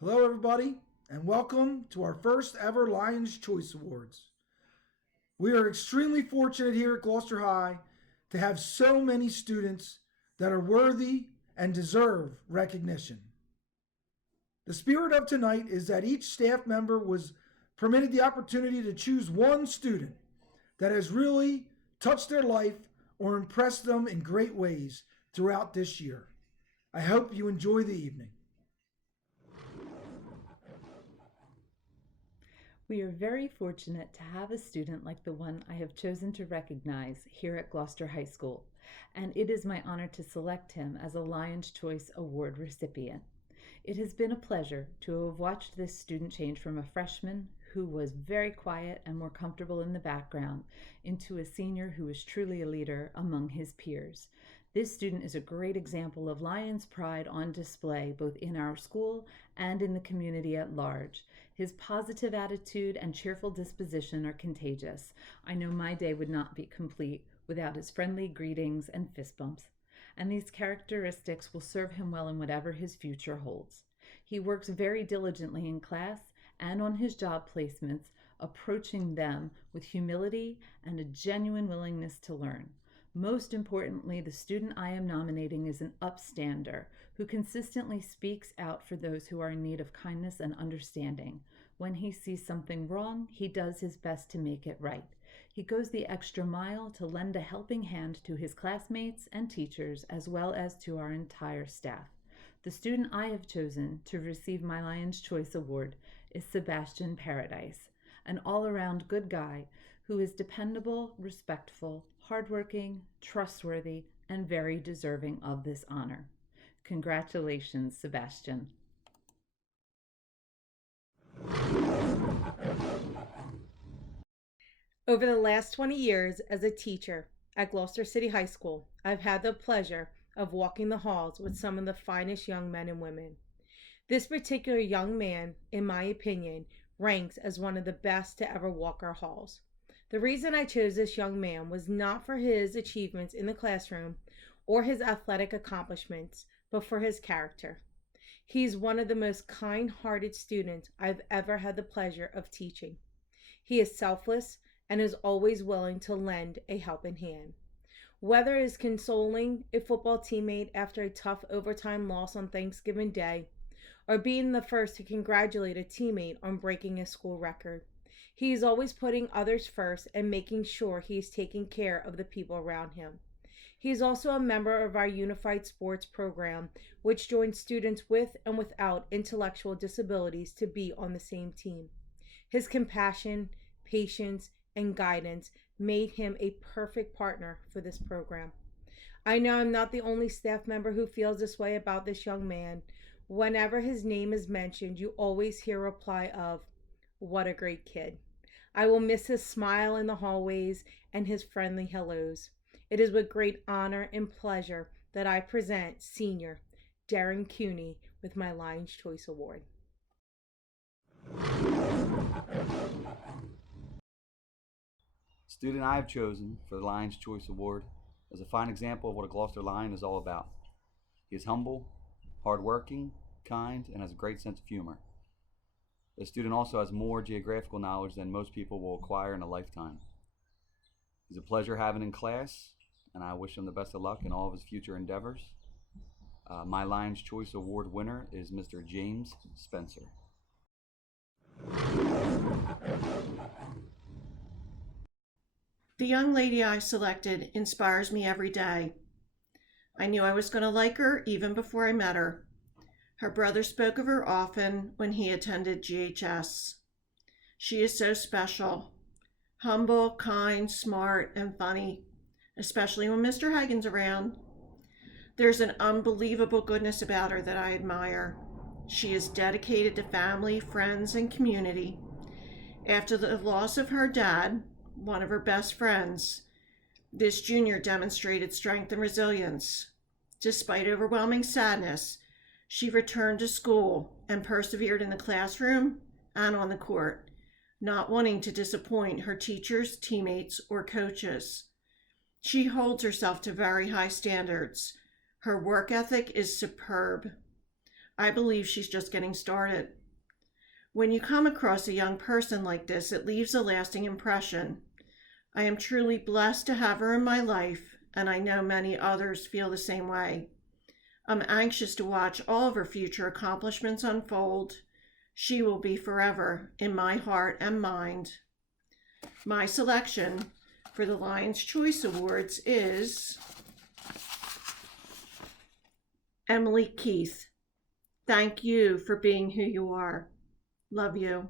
Hello, everybody, and welcome to our first ever Lions Choice Awards. We are extremely fortunate here at Gloucester High to have so many students that are worthy and deserve recognition. The spirit of tonight is that each staff member was permitted the opportunity to choose one student that has really touched their life or impressed them in great ways throughout this year. I hope you enjoy the evening. We are very fortunate to have a student like the one I have chosen to recognize here at Gloucester High School, and it is my honor to select him as a Lion's Choice Award recipient. It has been a pleasure to have watched this student change from a freshman who was very quiet and more comfortable in the background into a senior who is truly a leader among his peers. This student is a great example of Lion's pride on display both in our school and in the community at large. His positive attitude and cheerful disposition are contagious. I know my day would not be complete without his friendly greetings and fist bumps, and these characteristics will serve him well in whatever his future holds. He works very diligently in class and on his job placements, approaching them with humility and a genuine willingness to learn. Most importantly, the student I am nominating is an upstander who consistently speaks out for those who are in need of kindness and understanding. When he sees something wrong, he does his best to make it right. He goes the extra mile to lend a helping hand to his classmates and teachers as well as to our entire staff. The student I have chosen to receive my Lion's Choice Award is Sebastian Paradise, an all-around good guy who is dependable, respectful, hardworking, trustworthy, and very deserving of this honor. Congratulations, Sebastian. Over the last 20 years as a teacher at Gloucester City High School, I've had the pleasure of walking the halls with some of the finest young men and women. This particular young man, in my opinion, ranks as one of the best to ever walk our halls. The reason I chose this young man was not for his achievements in the classroom or his athletic accomplishments, but for his character. He's one of the most kind-hearted students I've ever had the pleasure of teaching. He is selfless and is always willing to lend a helping hand. Whether it is consoling a football teammate after a tough overtime loss on Thanksgiving Day, or being the first to congratulate a teammate on breaking a school record, he is always putting others first and making sure he is taking care of the people around him. He is also a member of our Unified Sports program, which joins students with and without intellectual disabilities to be on the same team. His compassion, patience, and guidance made him a perfect partner for this program. I know I'm not the only staff member who feels this way about this young man. Whenever his name is mentioned, you always hear a reply of, "What a great kid." I will miss his smile in the hallways and his friendly hellos. It is with great honor and pleasure that I present Senior Daron Cooney with my Lion's Choice Award. The student I have chosen for the Lion's Choice Award is a fine example of what a Gloucester Lion is all about. He is humble, hardworking, kind, and has a great sense of humor. The student also has more geographical knowledge than most people will acquire in a lifetime. He's a pleasure having in class, and I wish him the best of luck in all of his future endeavors. My Lion's Choice Award winner is Mr. James Spencer. The young lady I selected inspires me every day. I knew I was going to like her even before I met her. Her brother spoke of her often when he attended GHS. She is so special. Humble, kind, smart, and funny, especially when Mr. Hagen's around. There's an unbelievable goodness about her that I admire. She is dedicated to family, friends, and community. After the loss of her dad, one of her best friends, this junior demonstrated strength and resilience. Despite overwhelming sadness, she returned to school and persevered in the classroom and on the court, not wanting to disappoint her teachers, teammates, or coaches. She holds herself to very high standards. Her work ethic is superb. I believe she's just getting started. When you come across a young person like this, it leaves a lasting impression. I am truly blessed to have her in my life, and I know many others feel the same way. I'm anxious to watch all of her future accomplishments unfold. She will be forever in my heart and mind. My selection for the Lions' Choice Awards is Emily Keith. Thank you for being who you are. Love you.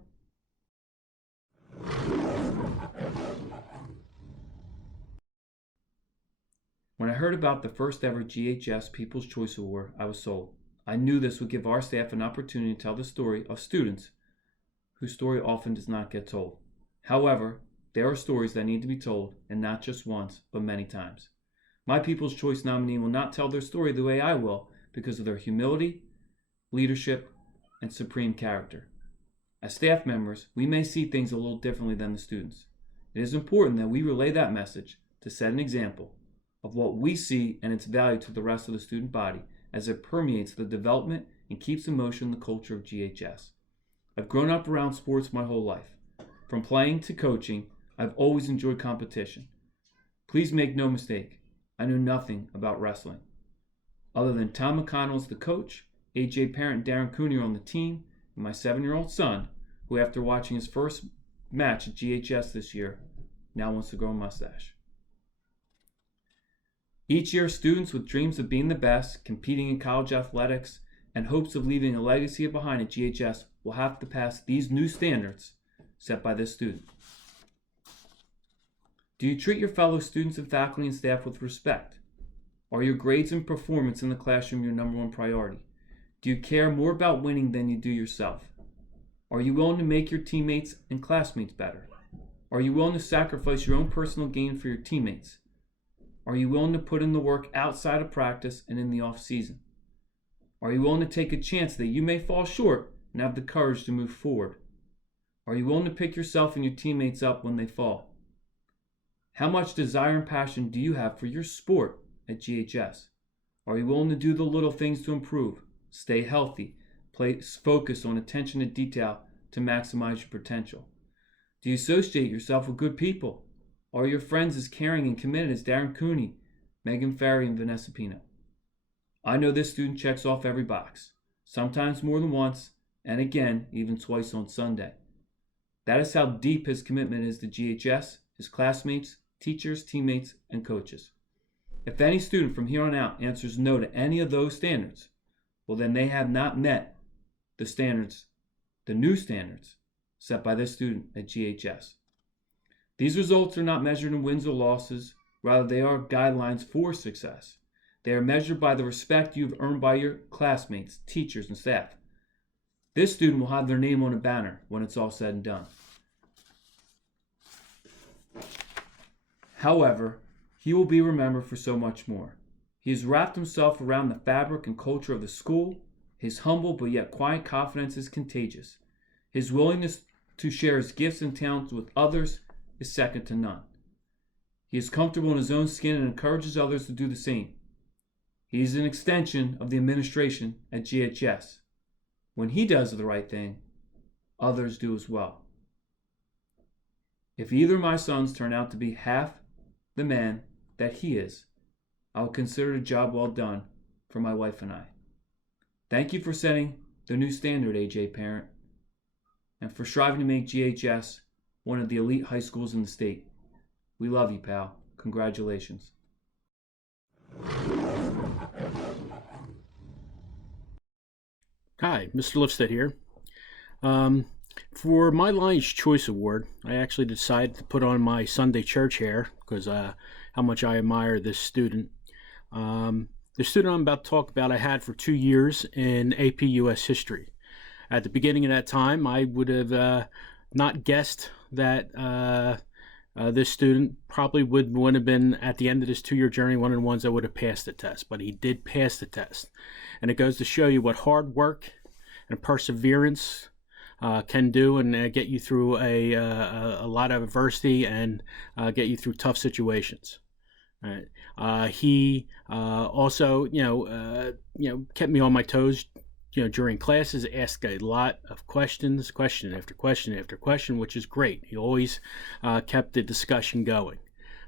When I heard about the first ever GHS People's Choice Award, I was sold. I knew this would give our staff an opportunity to tell the story of students whose story often does not get told. However, there are stories that need to be told, and not just once, but many times. My People's Choice nominee will not tell their story the way I will because of their humility, leadership, and supreme character. As staff members, we may see things a little differently than the students. It is important that we relay that message to set an example of what we see and its value to the rest of the student body as it permeates the development and keeps in motion the culture of GHS. I've grown up around sports my whole life. From playing to coaching, I've always enjoyed competition. Please make no mistake, I knew nothing about wrestling. Other than Tom McConnell as the coach, AJ parent Daron Cooney on the team, and my 7-year-old son, who after watching his first match at GHS this year, now wants to grow a mustache. Each year, students with dreams of being the best, competing in college athletics, and hopes of leaving a legacy behind at GHS will have to pass these new standards set by this student. Do you treat your fellow students and faculty and staff with respect? Are your grades and performance in the classroom your number one priority? Do you care more about winning than you do yourself? Are you willing to make your teammates and classmates better? Are you willing to sacrifice your own personal gain for your teammates? Are you willing to put in the work outside of practice and in the off season? Are you willing to take a chance that you may fall short and have the courage to move forward? Are you willing to pick yourself and your teammates up when they fall? How much desire and passion do you have for your sport at GHS? Are you willing to do the little things to improve, stay healthy, focus on attention to detail to maximize your potential? Do you associate yourself with good people? Are your friends as caring and committed as Daron Cooney, Megan Ferry, and Vanessa Pino? I know this student checks off every box, sometimes more than once, and again, even twice on Sunday. That is how deep his commitment is to GHS, his classmates, teachers, teammates, and coaches. If any student from here on out answers no to any of those standards, well then they have not met the standards, the new standards, set by this student at GHS. These results are not measured in wins or losses, rather they are guidelines for success. They are measured by the respect you've earned by your classmates, teachers, and staff. This student will have their name on a banner when it's all said and done. However, he will be remembered for so much more. He has wrapped himself around the fabric and culture of the school. His humble but yet quiet confidence is contagious. His willingness to share his gifts and talents with others is second to none. He is comfortable in his own skin and encourages others to do the same. He is an extension of the administration at GHS. When he does the right thing, others do as well. If either of my sons turn out to be half the man that he is, I will consider the job well done for my wife and I. Thank you for setting the new standard, AJ parent, and for striving to make GHS one of the elite high schools in the state. We love you, pal. Congratulations. Hi, Mr. Lifstead here. For my Lions Choice Award, I actually decided to put on my Sunday church hair because how much I admire this student. The student I'm about to talk about I had for 2 years in AP US History. At the beginning of that time, I would have not guessed that this student probably would have been, at the end of this 2-year journey, one of the ones that would have passed the test. But he did pass the test. And it goes to show you what hard work and perseverance can do and get you through a lot of adversity and get you through tough situations. Right. He also, kept me on my toes during classes, asked a lot of questions, question after question after question, which is great. He always kept the discussion going.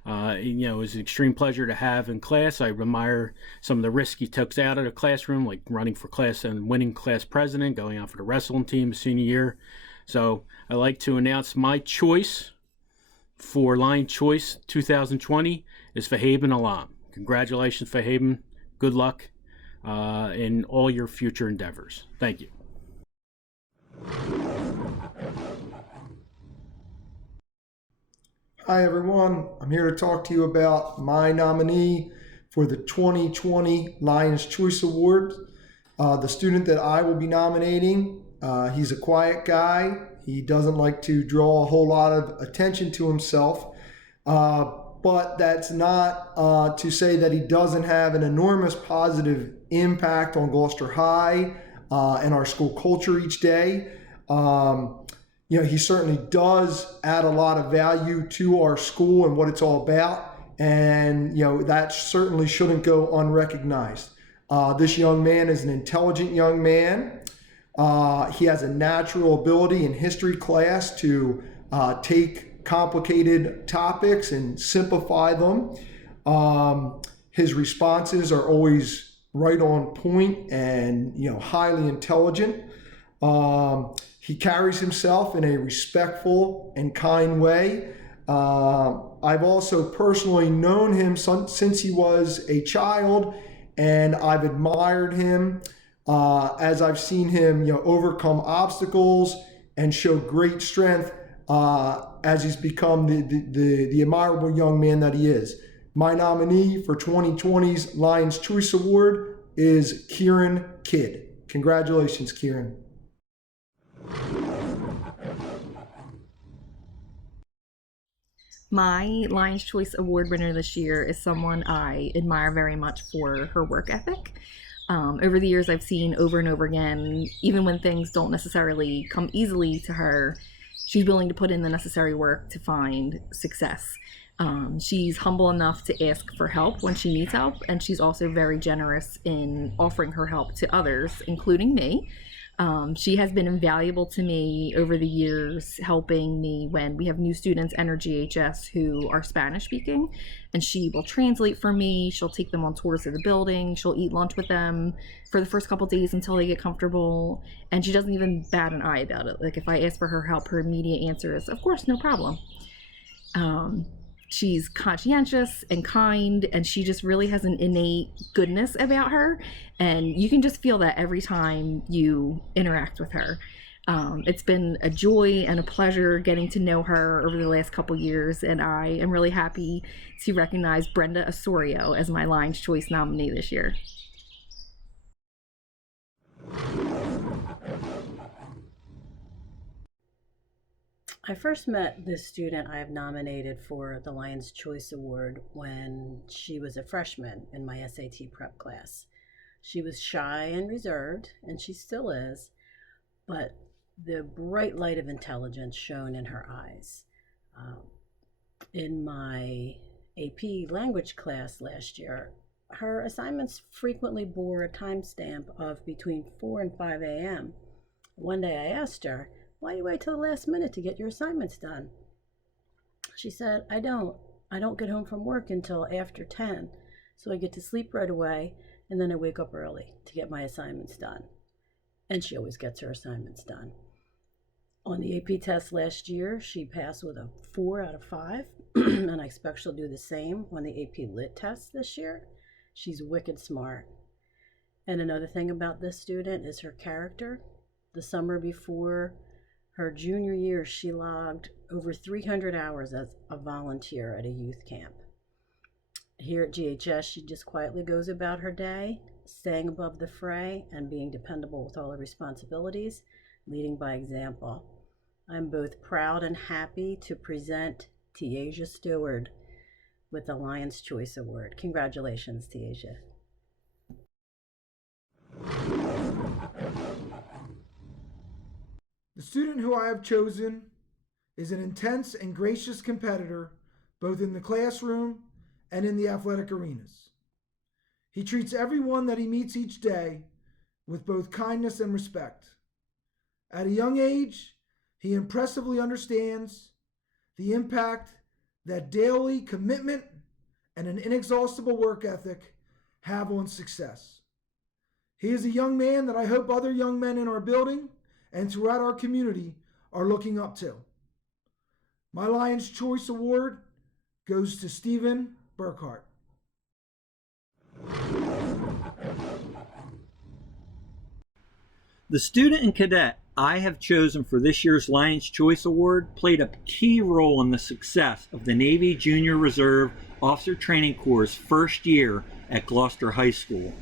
It was an extreme pleasure to have in class. I admire some of the risks he took out of the classroom, like running for class and winning class president, going out for the wrestling team senior year. So I'd like to announce my choice for Lion Choice 2020 is Fahaben Alam. Congratulations, Fahaben. Good luck in all your future endeavors. Thank you. Hi everyone, I'm here to talk to you about my nominee for the 2020 Lions Choice Award. The student that I will be nominating, he's a quiet guy. He doesn't like to draw a whole lot of attention to himself, but that's not to say that he doesn't have an enormous positive impact on Gloucester High and our school culture each day. He certainly does add a lot of value to our school and what it's all about. And, that certainly shouldn't go unrecognized. This young man is an intelligent young man. He has a natural ability in history class to take complicated topics and simplify them. His responses are always right on point and, highly intelligent. He carries himself in a respectful and kind way. I've also personally known him since he was a child, and I've admired him as I've seen him, overcome obstacles and show great strength as he's become the admirable young man that he is. My nominee for 2020's Lions Choice Award is Kieran Kidd. Congratulations, Kieran. My Lions Choice Award winner this year is someone I admire very much for her work ethic. Over the years, I've seen over and over again, even when things don't necessarily come easily to her, she's willing to put in the necessary work to find success. She's humble enough to ask for help when she needs help, and she's also very generous in offering her help to others, including me. She has been invaluable to me over the years, helping me when we have new students enter GHS who are Spanish speaking, and she will translate for me. She'll take them on tours of the building. She'll eat lunch with them for the first couple days until they get comfortable, and she doesn't even bat an eye about it. Like, if I ask for her help, her immediate answer is, of course, no problem. She's conscientious and kind, and she just really has an innate goodness about her, and you can just feel that every time you interact with her. It's been a joy and a pleasure getting to know her over the last couple years, and I am really happy to recognize Brenda Osorio as my Lions Choice nominee this year. I first met this student I have nominated for the Lions Choice Award when she was a freshman in my SAT prep class. She was shy and reserved, and she still is, but the bright light of intelligence shone in her eyes. In my AP language class last year, her assignments frequently bore a timestamp of between 4 and 5 a.m. One day I asked her, "Why do you wait till the last minute to get your assignments done?" She said, I don't get home from work until after 10, so I get to sleep right away, and then I wake up early to get my assignments done." And she always gets her assignments done. On the AP test last year, she passed with a 4 out of 5, and I expect she'll do the same on the AP Lit test this year. She's wicked smart. And another thing about this student is her character. The summer before her junior year, she logged over 300 hours as a volunteer at a youth camp. Here at GHS, she just quietly goes about her day, staying above the fray and being dependable with all her responsibilities, leading by example. I'm both proud and happy to present Tiaja Steward with the Lions Choice Award. Congratulations, Tiaja. The student who I have chosen is an intense and gracious competitor, both in the classroom and in the athletic arenas. He treats everyone that he meets each day with both kindness and respect. At a young age, he impressively understands the impact that daily commitment and an inexhaustible work ethic have on success. He is a young man that I hope other young men in our building and throughout our community are looking up to. My Lion's Choice Award goes to Stephen Burkhardt. The student and cadet I have chosen for this year's Lion's Choice Award played a key role in the success of the Navy Junior Reserve Officer Training Corps' first year at Gloucester High School.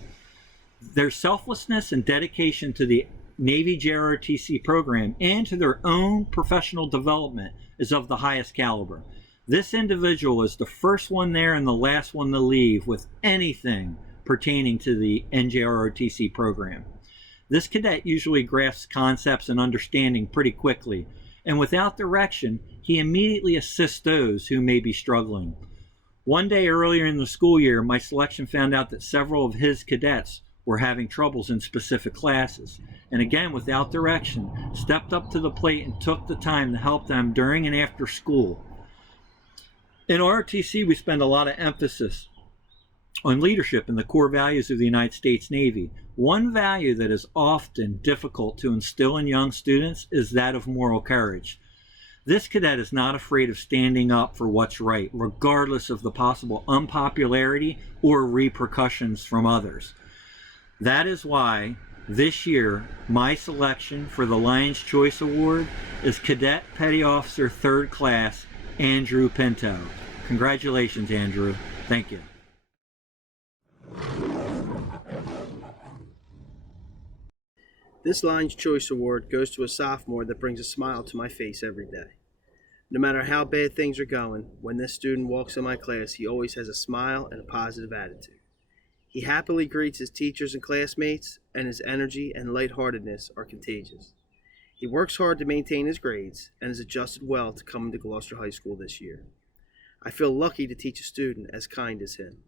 Their selflessness and dedication to the Navy JROTC program and to their own professional development is of the highest caliber. This individual is the first one there and the last one to leave with anything pertaining to the NJROTC program. This cadet usually grasps concepts and understanding pretty quickly, and without direction, he immediately assists those who may be struggling. One day earlier in the school year, my selection found out that several of his cadets were having troubles in specific classes, and again, without direction, stepped up to the plate and took the time to help them during and after school. In ROTC, we spend a lot of emphasis on leadership and the core values of the United States Navy. One value that is often difficult to instill in young students is that of moral courage. This cadet is not afraid of standing up for what's right, regardless of the possible unpopularity or repercussions from others. That is why this year, my selection for the Lion's Choice Award is Cadet Petty Officer 3rd Class Andrew Pinto. Congratulations, Andrew. Thank you. This Lion's Choice Award goes to a sophomore that brings a smile to my face every day. No matter how bad things are going, when this student walks in my class, he always has a smile and a positive attitude. He happily greets his teachers and classmates, and his energy and lightheartedness are contagious. He works hard to maintain his grades and has adjusted well to coming to Gloucester High School this year. I feel lucky to teach a student as kind as him.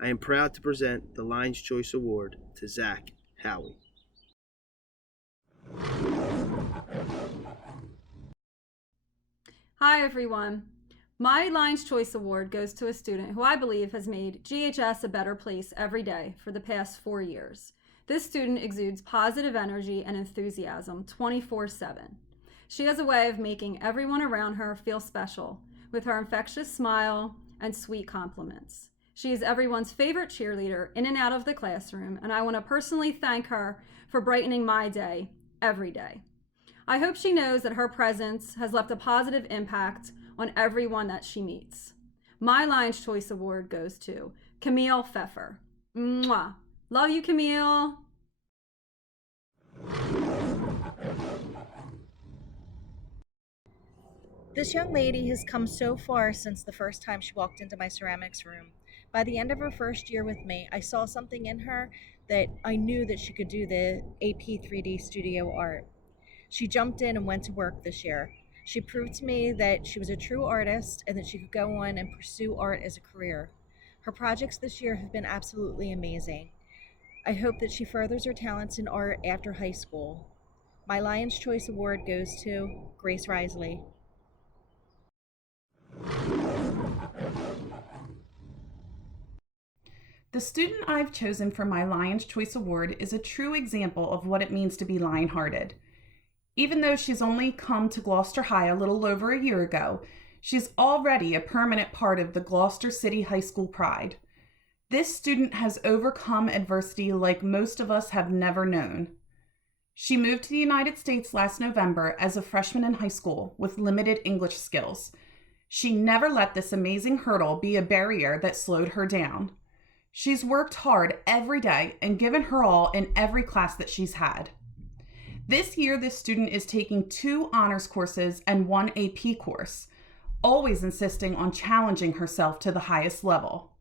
I am proud to present the Lion's Choice Award to Zach Howie. Hi everyone. My Lion's Choice Award goes to a student who I believe has made GHS a better place every day for the past 4 years. This student exudes positive energy and enthusiasm 24/7. She has a way of making everyone around her feel special with her infectious smile and sweet compliments. She is everyone's favorite cheerleader in and out of the classroom, and I want to personally thank her for brightening my day every day. I hope she knows that her presence has left a positive impact on everyone that she meets. My Lion's Choice Award goes to Camille Pfeffer. Mwah. Love you, Camille. This young lady has come so far since the first time she walked into my ceramics room. By the end of her first year with me, I saw something in her that I knew that she could do the AP 3D studio art. She jumped in and went to work this year. She proved to me that she was a true artist and that she could go on and pursue art as a career. Her projects this year have been absolutely amazing. I hope that she furthers her talents in art after high school. My Lion's Choice Award goes to Grace Risley. The student I've chosen for my Lion's Choice Award is a true example of what it means to be lion-hearted. Even though she's only come to Gloucester High a little over a year ago, she's already a permanent part of the Gloucester City High School pride. This student has overcome adversity like most of us have never known. She moved to the United States last November as a freshman in high school with limited English skills. She never let this amazing hurdle be a barrier that slowed her down. She's worked hard every day and given her all in every class that she's had. This year, this student is taking 2 honors courses and 1 AP course, always insisting on challenging herself to the highest level.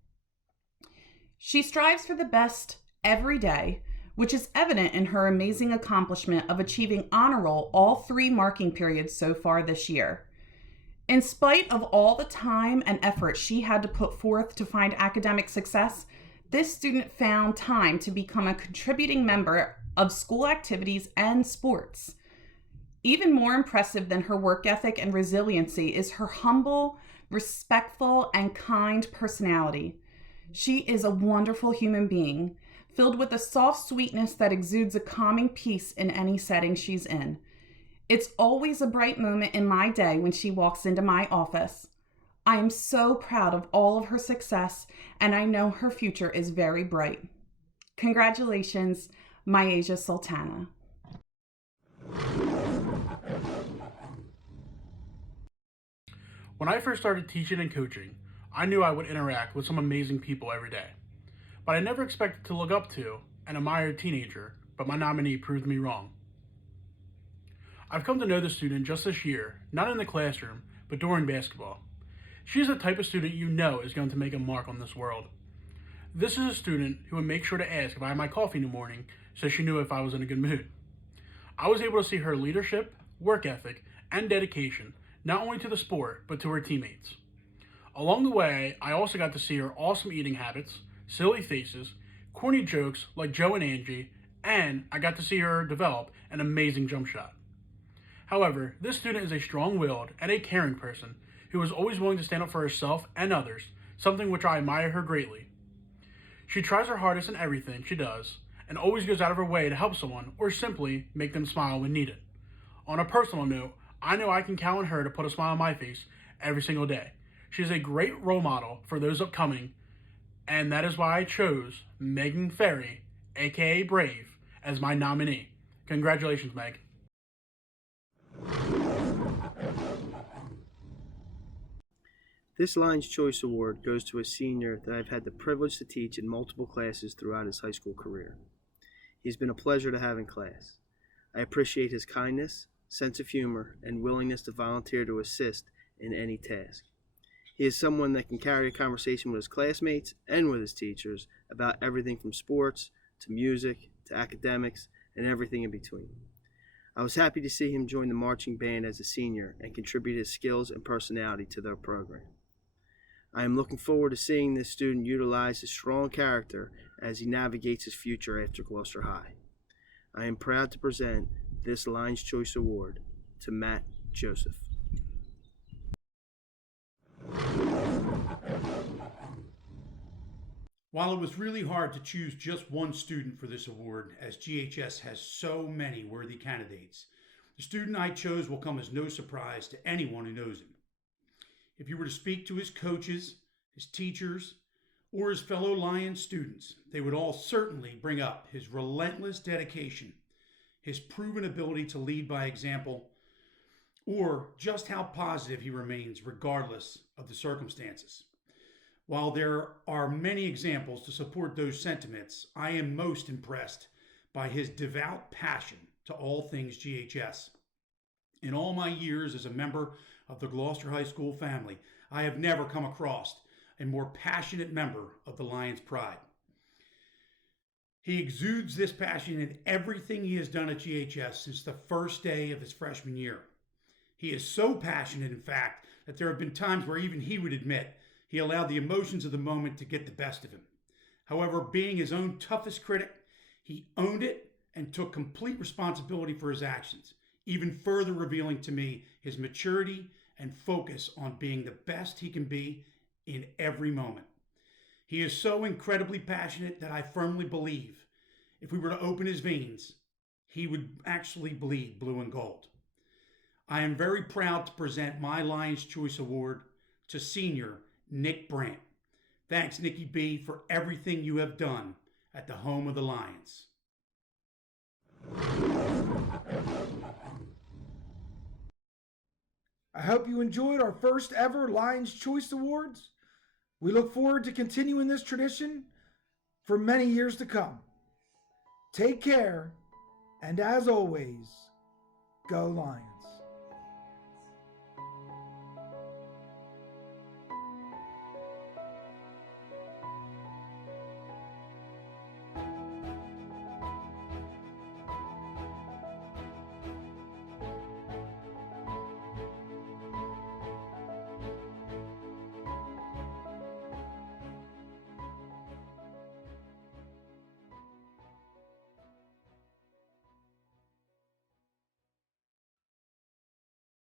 She strives for the best every day, which is evident in her amazing accomplishment of achieving honor roll all 3 marking periods so far this year. In spite of all the time and effort she had to put forth to find academic success, this student found time to become a contributing member of school activities and sports. Even more impressive than her work ethic and resiliency is her humble, respectful, and kind personality. She is a wonderful human being, filled with a soft sweetness that exudes a calming peace in any setting she's in. It's always a bright moment in my day when she walks into my office. I am so proud of all of her success, and I know her future is very bright. Congratulations, Myasia Sultana. When I first started teaching and coaching, I knew I would interact with some amazing people every day. But I never expected to look up to and admire a teenager, but my nominee proved me wrong. I've come to know the student just this year, not in the classroom, but during basketball. She is the type of student you know is going to make a mark on this world. This is a student who would make sure to ask if I had my coffee in the morning so she knew if I was in a good mood. I was able to see her leadership, work ethic, and dedication, not only to the sport, but to her teammates. Along the way, I also got to see her awesome eating habits, silly faces, corny jokes like Joe and Angie, and I got to see her develop an amazing jump shot. However, this student is a strong-willed and a caring person who is always willing to stand up for herself and others, something which I admire her greatly. She tries her hardest in everything she does, and always goes out of her way to help someone or simply make them smile when needed. On a personal note, I know I can count on her to put a smile on my face every single day. She is a great role model for those upcoming, and that is why I chose Megan Ferry, aka Brave, as my nominee. Congratulations, Meg. This Lion's Choice Award goes to a senior that I've had the privilege to teach in multiple classes throughout his high school career. He's been a pleasure to have in class. I appreciate his kindness, sense of humor, and willingness to volunteer to assist in any task. He is someone that can carry a conversation with his classmates and with his teachers about everything from sports to music to academics and everything in between. I was happy to see him join the marching band as a senior and contribute his skills and personality to their program. I am looking forward to seeing this student utilize his strong character as he navigates his future after Gloucester High. I am proud to present this Lion's Choice Award to Matt Joseph. While it was really hard to choose just one student for this award, as GHS has so many worthy candidates, the student I chose will come as no surprise to anyone who knows him. If you were to speak to his coaches, his teachers, or his fellow Lions students, they would all certainly bring up his relentless dedication, his proven ability to lead by example, or just how positive he remains regardless of the circumstances. While there are many examples to support those sentiments, I am most impressed by his devout passion to all things GHS. In all my years as a member of the Gloucester High School family, I have never come across a more passionate member of the Lions Pride. He exudes this passion in everything he has done at GHS since the first day of his freshman year. He is so passionate, in fact, that there have been times where even he would admit he allowed the emotions of the moment to get the best of him. However, being his own toughest critic, he owned it and took complete responsibility for his actions, even further revealing to me his maturity and focus on being the best he can be in every moment. He is so incredibly passionate that I firmly believe if we were to open his veins, he would actually bleed blue and gold. I am very proud to present my Lion's Choice Award to senior Nick Brandt. Thanks, Nicky B, for everything you have done at the home of the Lions. I hope you enjoyed our first ever Lion's Choice Awards. We look forward to continuing this tradition for many years to come. Take care, and as always, go Lions.